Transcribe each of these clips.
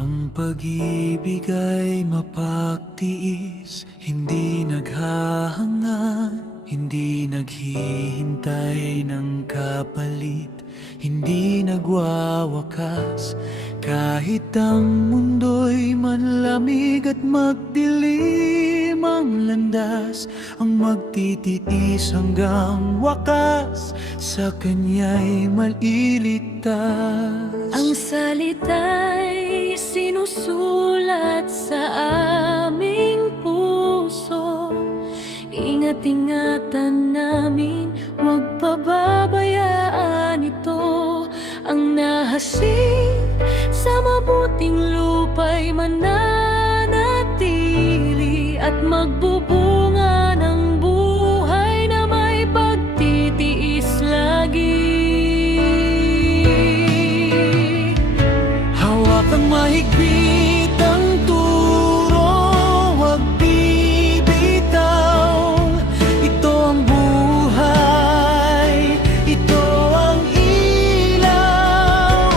Ang pag-ibig ay mapagtiis, hindi naghahangad, hindi naghihintay ng kapalit, hindi nagwawakas. Kahit ang mundo'y manlamig at magdilim ang landas, ang magtitiis hanggang wakas, sa kanya'y maliligtas. Ang salita'y sinusulat sa aming puso, ingat-ingatan namin, huwag pababayaan ito. Ang nahasing sa mabuting lupa'y mananatili at magbubunga ng buhay na may pagtitiis lagi. Hawakang mahigpit ang turo, huwag bibitaw. Ito ang buhay, ito ang ilaw.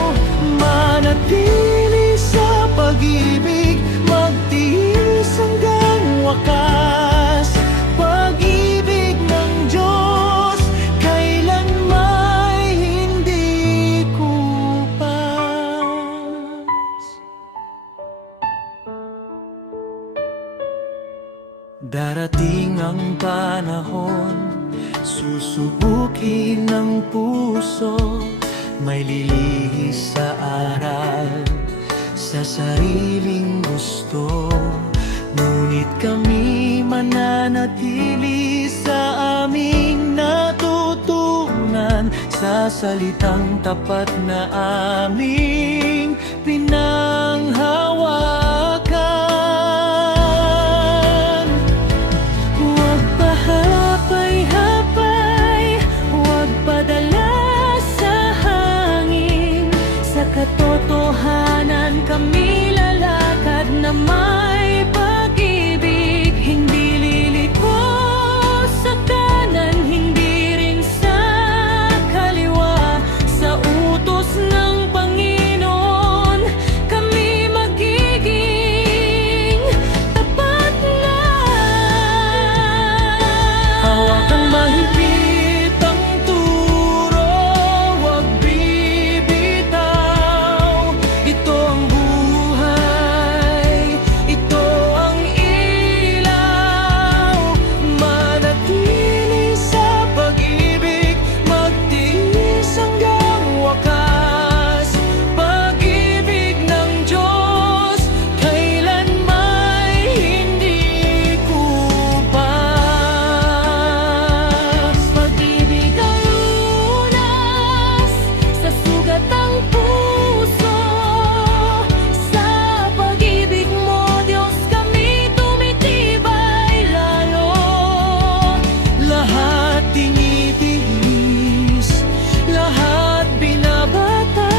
Manatili sa pag-ibig, magtiis hanggang wakas. Pag-ibig ng Diyos, kailanmay hindi kupas. Darating ang panahon, susubukin ng puso, may lilihis sa aral, sa sariling gusto. Ngunit kami mananatili sa aming natutunan, sa salitang tapat na aming pinanghawakan. Huwag pahapay-hapay, huwag padala sa hangin, sa katotohanan kami lalakad na may pag-ibig. Hindi liliko sa kanan, hindi rin sa kaliwa, sa utos ng Panginoon kami magiging tapat lang. Hawakang mahigpit ang turo, huwag bibitaw. Ito ang buhay, ito ang ilaw. Manatili sa pag-ibig, magtiis hanggang wakas. Pag-ibig ng Diyos, kailanmay hindi kupas. Pag-ibig ang lunas sa sugat ang puso, sa pag-ibig mo, Diyos, kami tumitibay lalo. Lahat tinitiis, lahat binabata,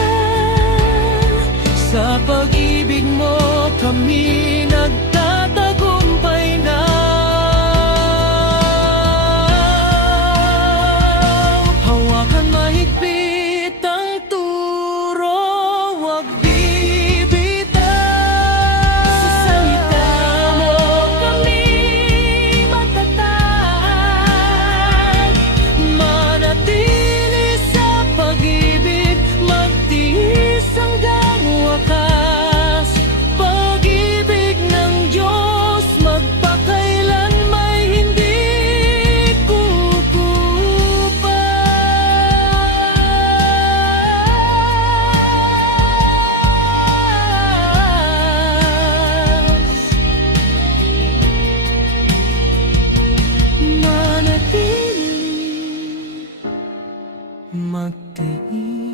sa pag-ibig mo kami nagtatagumpay na. Hawakan mahigpit ang turo, huwag bibitaw. Sa salita mo kami matatag, manatili sa pag-ibig, magtiis hanggang wakas. Pag-ibig ng Diyos, magpakailanmay hindi kukupas. Manatili, magtiis